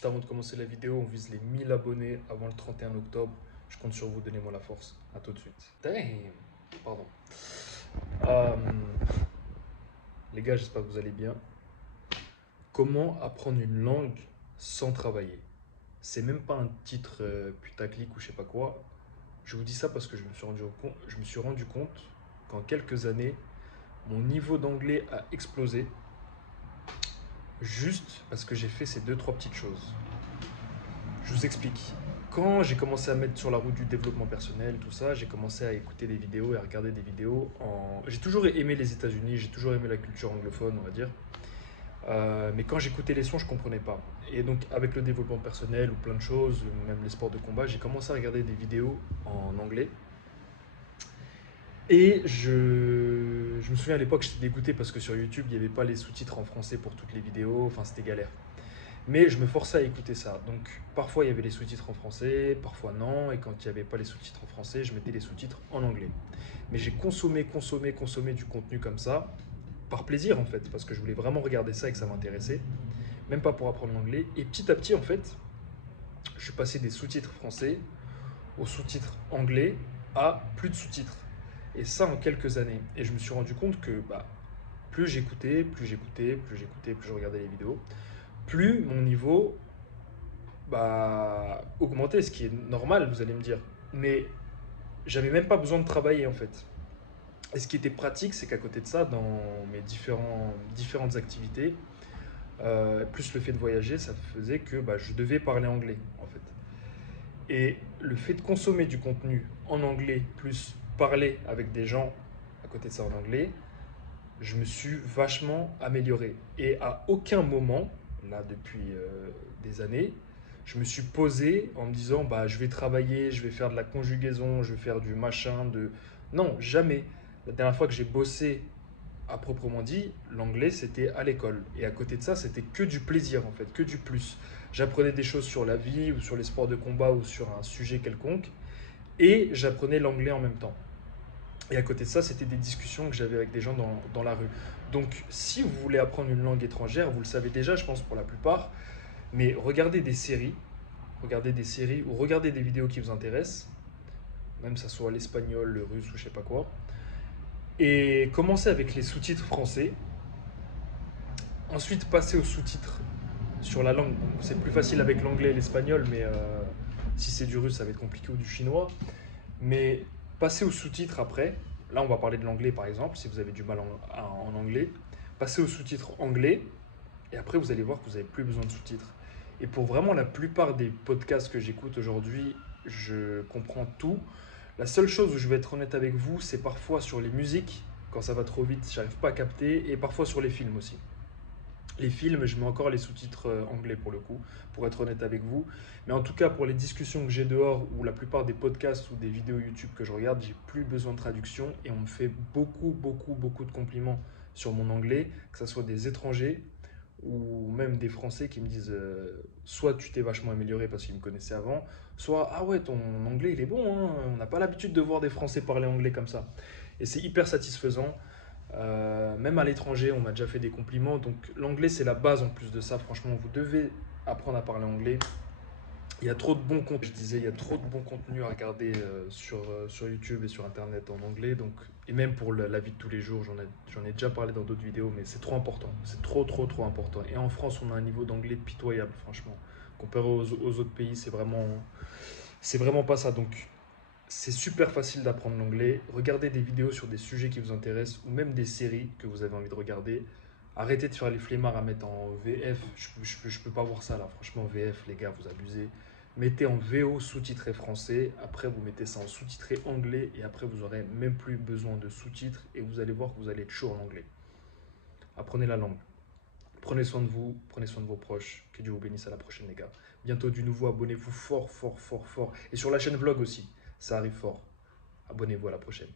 Juste avant de commencer la vidéo, on vise les 1000 abonnés avant le 31 octobre. Je compte sur vous, donnez-moi la force. À tout de suite. Damn. Pardon. Euh, les gars, j'espère que vous allez bien. Comment apprendre une langue sans travailler? C'est même pas un titre putaclic ou je sais pas quoi. Je vous dis ça parce que je me suis rendu compte qu'en quelques années, mon niveau d'anglais a explosé juste parce que j'ai fait ces deux, trois petites choses. Je vous explique. Quand j'ai commencé à mettre sur la route du développement personnel, tout ça, j'ai commencé à écouter des vidéos et à regarder des vidéos en... J'ai toujours aimé les États-Unis, j'ai toujours aimé la culture anglophone, on va dire. Mais quand j'écoutais les sons, je comprenais pas. Et donc, avec le développement personnel ou plein de choses, même les sports de combat, j'ai commencé à regarder des vidéos en anglais. Et je me souviens à l'époque, j'étais dégoûté parce que sur YouTube, il n'y avait pas les sous-titres en français pour toutes les vidéos, enfin, c'était galère. Mais je me forçais à écouter ça. Donc parfois il y avait les sous-titres en français, parfois non. Et quand il n'y avait pas les sous-titres en français, je mettais les sous-titres en anglais. Mais j'ai consommé du contenu comme ça, par plaisir en fait, parce que je voulais vraiment regarder ça et que ça m'intéressait. Même pas pour apprendre l'anglais. Et petit à petit en fait, je suis passé des sous-titres français aux sous-titres anglais à plus de sous-titres. Et ça en quelques années. Et je me suis rendu compte que plus je regardais les vidéos, plus mon niveau augmenter, ce qui est normal, vous allez me dire. Mais j'avais même pas besoin de travailler en fait. Et ce qui était pratique, c'est qu'à côté de ça, dans mes différentes activités, plus le fait de voyager, ça faisait que je devais parler anglais en fait. Et le fait de consommer du contenu en anglais, plus parler avec des gens à côté de ça en anglais, je me suis vachement amélioré. Et à aucun moment, là depuis des années, je me suis posé en me disant je vais travailler, je vais faire de la conjugaison, je vais faire du machin, de... Non, jamais. La dernière fois que j'ai bossé à proprement dit, l'anglais c'était à l'école. Et à côté de ça, c'était que du plaisir en fait, que du plus. J'apprenais des choses sur la vie ou sur les sports de combat ou sur un sujet quelconque et j'apprenais l'anglais en même temps. Et à côté de ça, c'était des discussions que j'avais avec des gens dans la rue. Donc, si vous voulez apprendre une langue étrangère, vous le savez déjà, je pense pour la plupart, mais regardez des séries ou regardez des vidéos qui vous intéressent, même ça soit l'espagnol, le russe ou je sais pas quoi, et commencez avec les sous-titres français. Ensuite, passez aux sous-titres sur la langue. Bon, c'est plus facile avec l'anglais et l'espagnol, mais si c'est du russe, ça va être compliqué ou du chinois. Mais passez aux sous-titres après. Là, on va parler de l'anglais par exemple, si vous avez du mal en anglais. Passez aux sous-titres anglais et après, vous allez voir que vous n'avez plus besoin de sous-titres. Et pour vraiment la plupart des podcasts que j'écoute aujourd'hui, je comprends tout. La seule chose où je vais être honnête avec vous, c'est parfois sur les musiques, quand ça va trop vite, j'arrive pas à capter, et parfois sur les films aussi. Les films, je mets encore les sous-titres anglais pour le coup, pour être honnête avec vous. Mais en tout cas, pour les discussions que j'ai dehors ou la plupart des podcasts ou des vidéos YouTube que je regarde, j'ai plus besoin de traduction et on me fait beaucoup de compliments sur mon anglais, que ce soit des étrangers ou même des Français qui me disent soit tu t'es vachement amélioré parce qu'ils me connaissaient avant, soit ah ouais, ton anglais il est bon, hein, on n'a pas l'habitude de voir des Français parler anglais comme ça. Et c'est hyper satisfaisant. Même à l'étranger, on m'a déjà fait des compliments. Donc l'anglais, c'est la base en plus de ça. Franchement, vous devez apprendre à parler anglais. Il y a trop de bons contenus, je disais, il y a trop de bons contenus à regarder sur YouTube et sur Internet en anglais. Donc, et même pour la vie de tous les jours, j'en ai déjà parlé dans d'autres vidéos, mais c'est trop important. C'est trop important. Et en France, on a un niveau d'anglais pitoyable, franchement. Comparé aux autres pays, c'est vraiment pas ça. Donc, c'est super facile d'apprendre l'anglais. Regardez des vidéos sur des sujets qui vous intéressent ou même des séries que vous avez envie de regarder. Arrêtez de faire les flemmards à mettre en VF. Je peux pas voir ça là. Franchement, VF, les gars, vous abusez. Mettez en VO sous-titré français. Après, vous mettez ça en sous-titré anglais. Et après, vous aurez même plus besoin de sous-titres. Et vous allez voir que vous allez être chaud en anglais. Apprenez la langue. Prenez soin de vous. Prenez soin de vos proches. Que Dieu vous bénisse. À la prochaine, les gars. Bientôt du nouveau. Abonnez-vous fort. Et sur la chaîne vlog aussi. Ça arrive fort. Abonnez-vous à la prochaine.